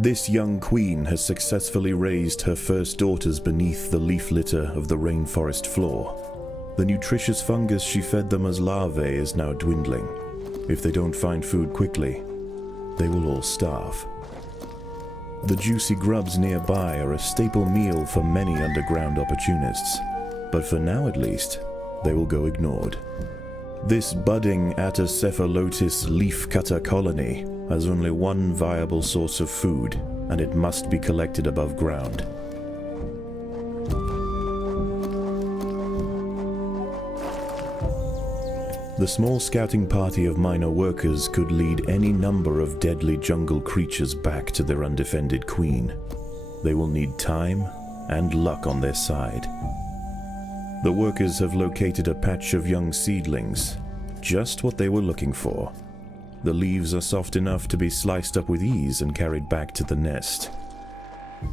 This young queen has successfully raised her first daughters beneath the leaf litter of the rainforest floor. The nutritious fungus she fed them as larvae is now dwindling. If they don't find food quickly, they will all starve. The juicy grubs nearby are a staple meal for many underground opportunists, but for now at least, they will go ignored. This budding Atacephalotis leafcutter colony has only one viable source of food, and it must be collected above ground. The small scouting party of minor workers could lead any number of deadly jungle creatures back to their undefended queen. They will need time and luck on their side. The workers have located a patch of young seedlings, just what they were looking for. The leaves are soft enough to be sliced up with ease and carried back to the nest.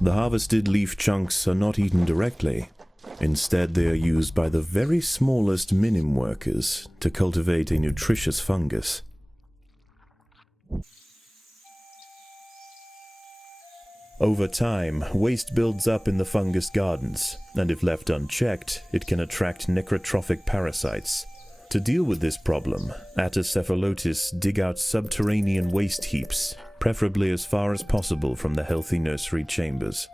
The harvested leaf chunks are not eaten directly. Instead, they are used by the very smallest minim workers to cultivate a nutritious fungus. Over time, waste builds up in the fungus gardens, and if left unchecked, it can attract necrotrophic parasites. To deal with this problem, Atacephalotis dig out subterranean waste heaps, preferably as far as possible from the healthy nursery chambers.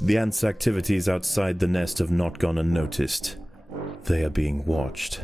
The ants' activities outside the nest have not gone unnoticed. They are being watched.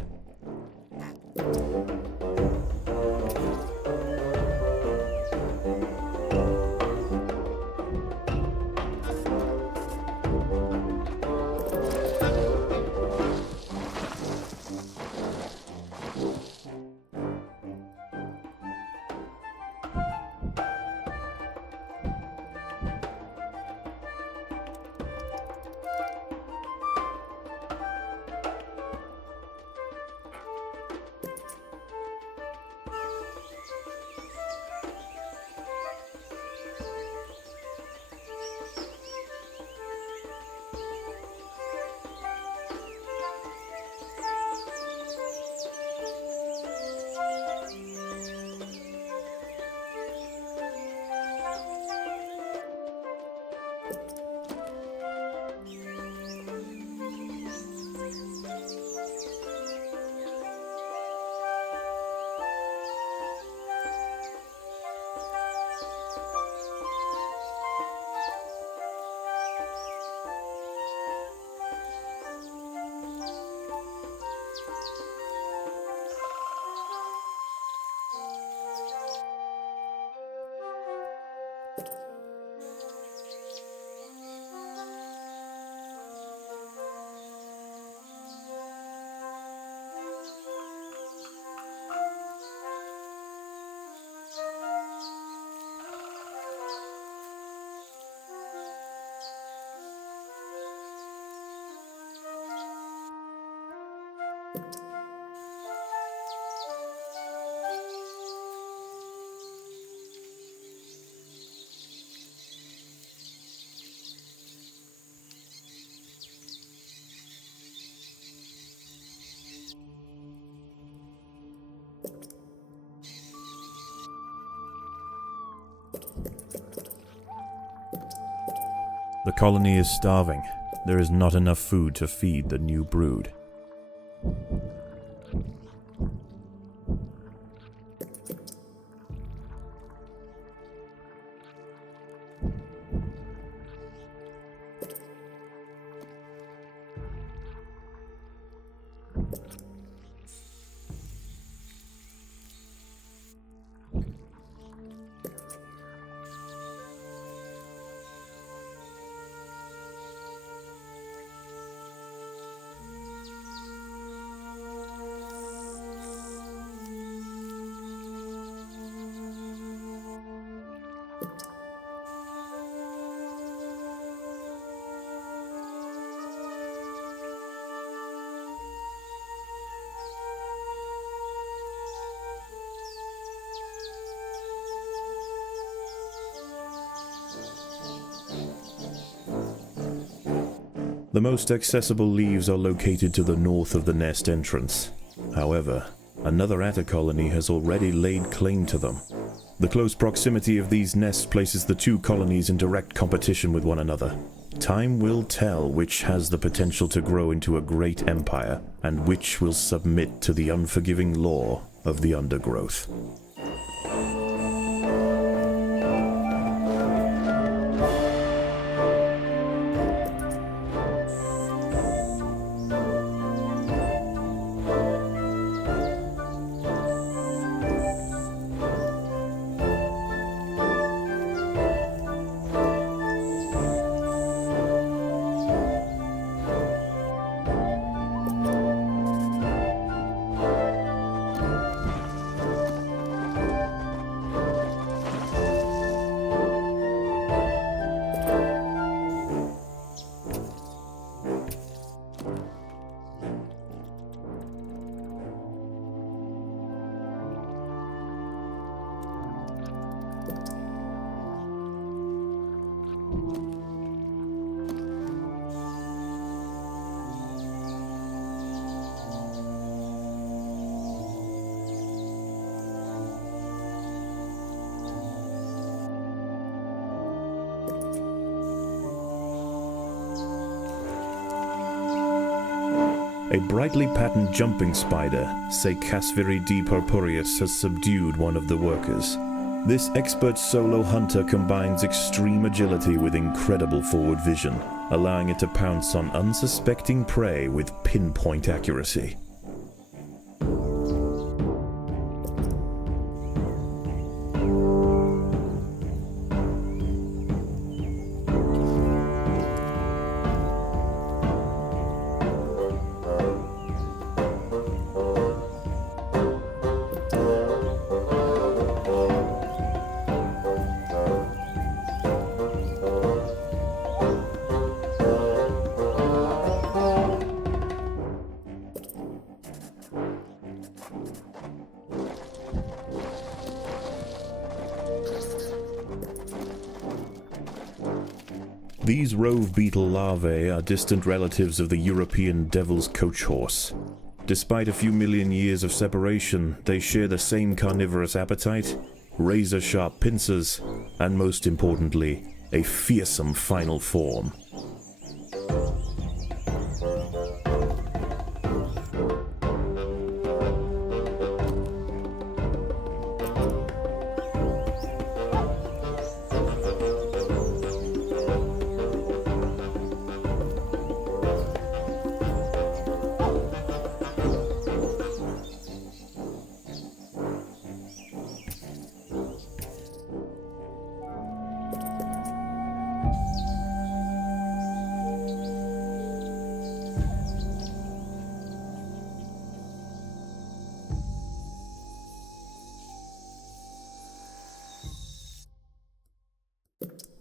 The colony is starving. There is not enough food to feed the new brood. The most accessible leaves are located to the north of the nest entrance. However, another atta colony has already laid claim to them. The close proximity of these nests places the two colonies in direct competition with one another. Time will tell which has the potential to grow into a great empire, and which will submit to the unforgiving law of the undergrowth. A brightly patterned jumping spider, Casviri purpureus, has subdued one of the workers. This expert solo hunter combines extreme agility with incredible forward vision, allowing it to pounce on unsuspecting prey with pinpoint accuracy. These rove beetle larvae are distant relatives of the European devil's coach horse. Despite a few million years of separation, they share the same carnivorous appetite, razor-sharp pincers, and most importantly, a fearsome final form.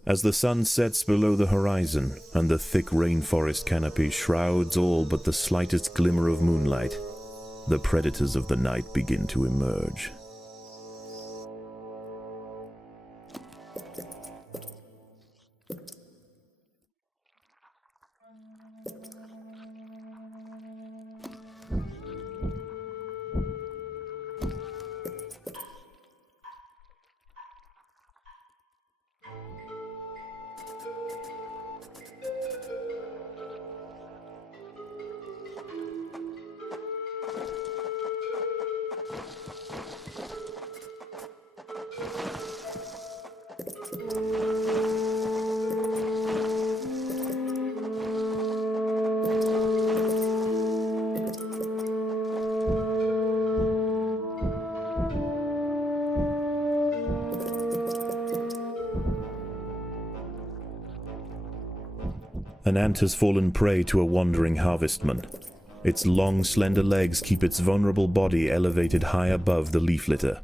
As the sun sets below the horizon and the thick rainforest canopy shrouds all but the slightest glimmer of moonlight, the predators of the night begin to emerge. An ant has fallen prey to a wandering harvestman. Its long, slender legs keep its vulnerable body elevated high above the leaf litter,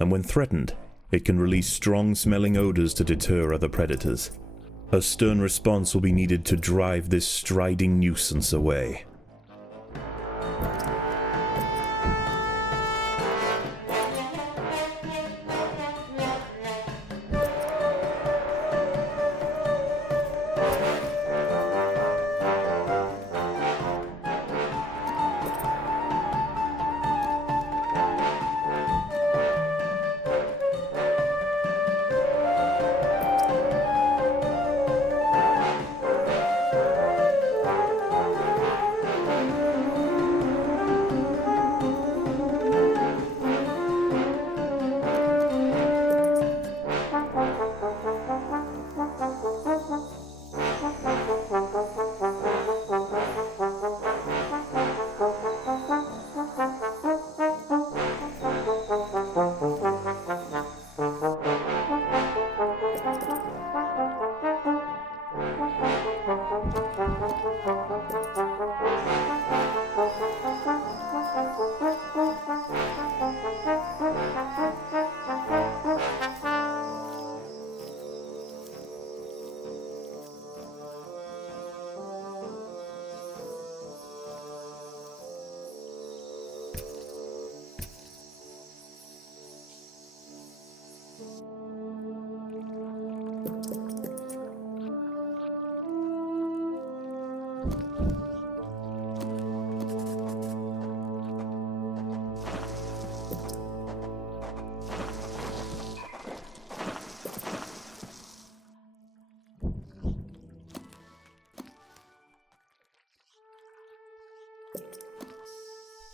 and when threatened, it can release strong-smelling odors to deter other predators. A stern response will be needed to drive this striding nuisance away.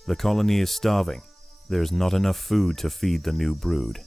The colony is starving. There's not enough food to feed the new brood.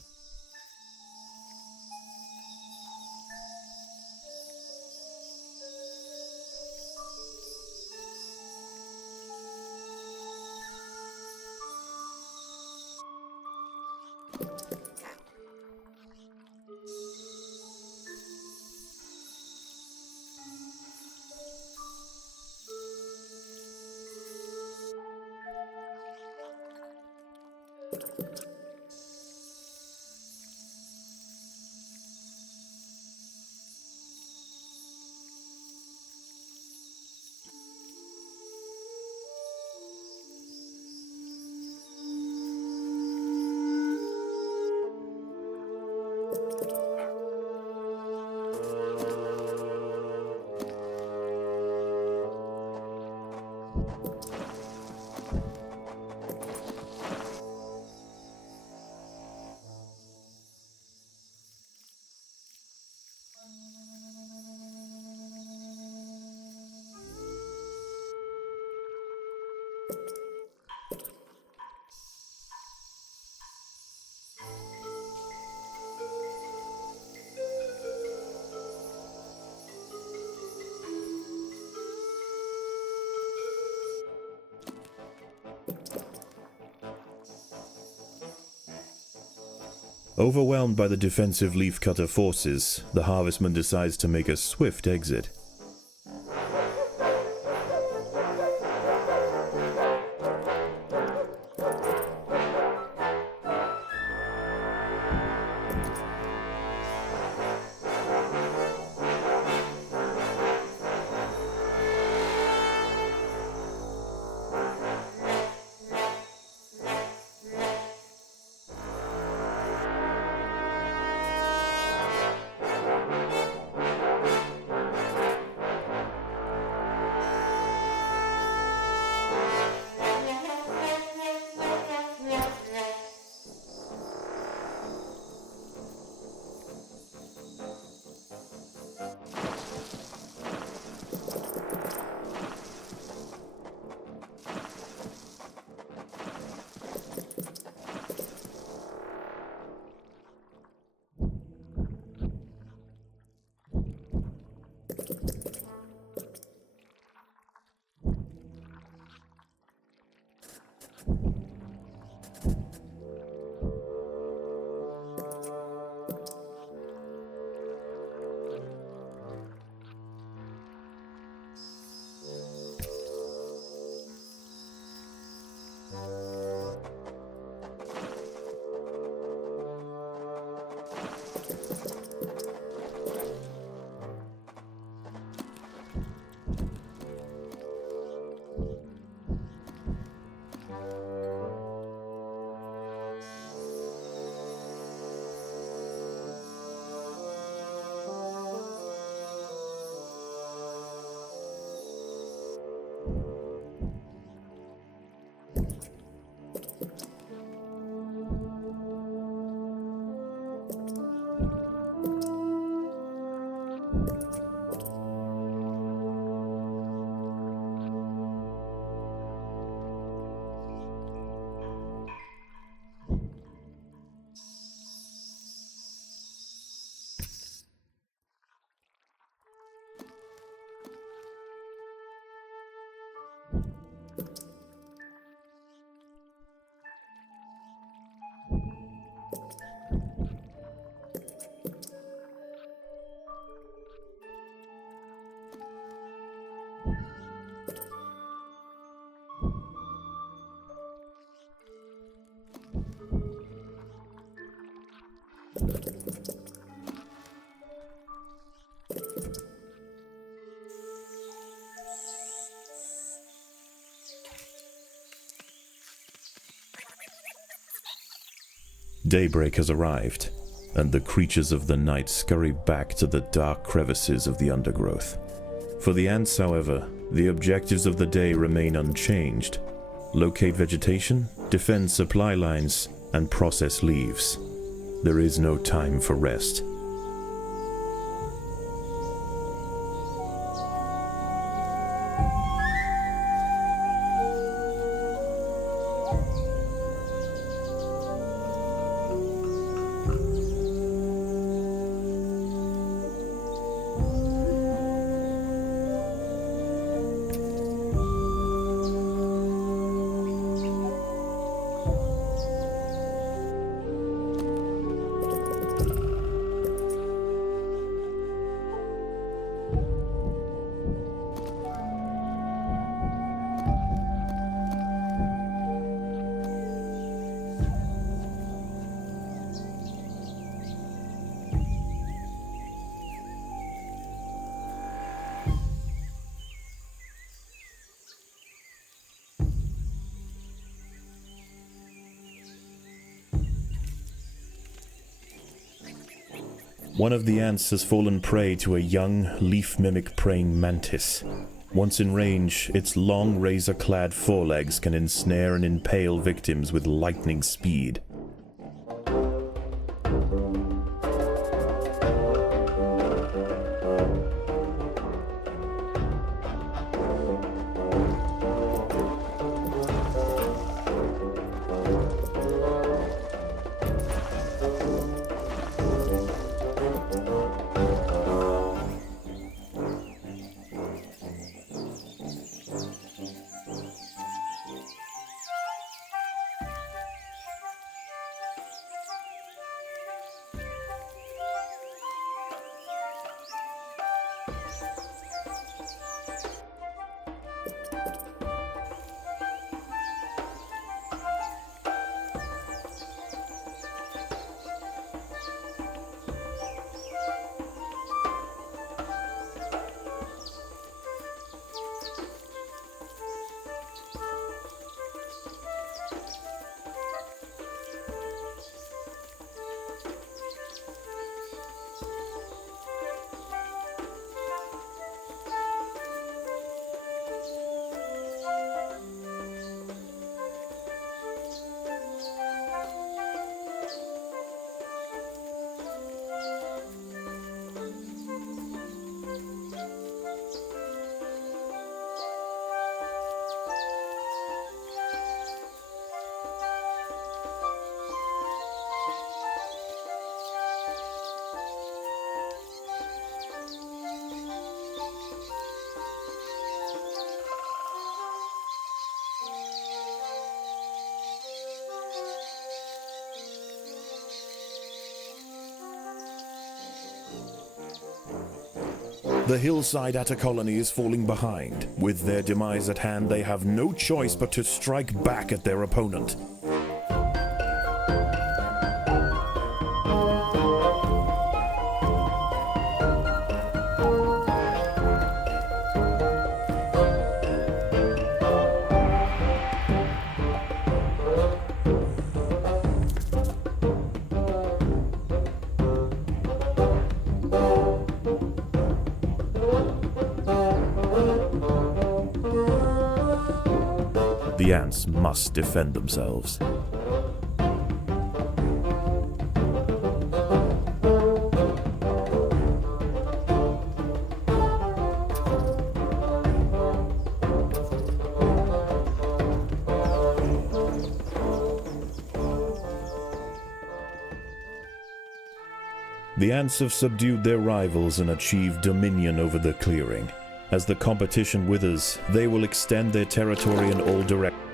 Overwhelmed by the defensive leafcutter forces, the harvestman decides to make a swift exit. Daybreak has arrived, and the creatures of the night scurry back to the dark crevices of the undergrowth. For the ants, however, The objectives of the day remain unchanged. Locate vegetation, defend supply lines, and process leaves. There is no time for rest. One of the ants has fallen prey to a young, leaf-mimic praying mantis. Once in range, its long, razor-clad forelegs can ensnare and impale victims with lightning speed. The hillside Atta colony is falling behind. With their demise at hand, they have no choice but to strike back at their opponent. The ants must defend themselves. The ants have subdued their rivals and achieved dominion over the clearing. As the competition withers, they will extend their territory in all directions.